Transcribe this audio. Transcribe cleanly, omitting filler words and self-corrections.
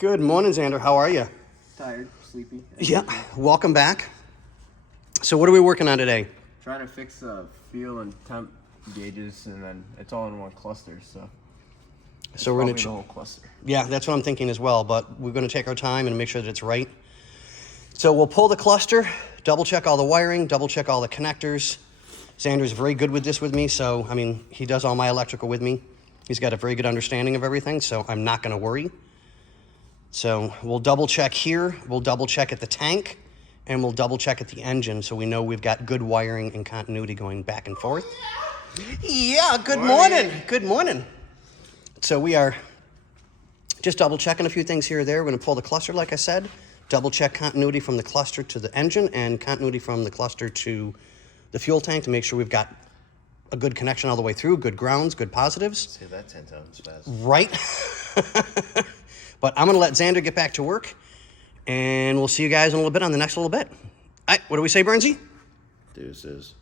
Good morning, Xander. How are you? Tired, sleepy. Yeah, welcome back. So what are we working on today? Trying to fix the fuel and temp gauges, and then it's all in one cluster, so we're probably gonna the whole cluster. Yeah, that's what I'm thinking as well, but we're gonna take our time and make sure that it's right. So we'll pull the cluster, double check all the wiring, double check all the connectors. Xander's very good with this with me, so I mean, he does all my electrical with me. He's got a very good understanding of everything, so I'm not gonna worry. So we'll double check here, we'll double check at the tank, and we'll double check at the engine so we know we've got good wiring and continuity going back and forth. Yeah, good morning. Good morning. So we are just double checking a few things here or there. We're gonna pull the cluster, like I said, double check continuity from the cluster to the engine and continuity from the cluster to the fuel tank to make sure we've got a good connection all the way through, good grounds, good positives. Say that 10 times fast. Right. But I'm gonna let Xander get back to work, and we'll see you guys in a little bit on the next little bit. All right, what do we say, Bernsey? Deuces.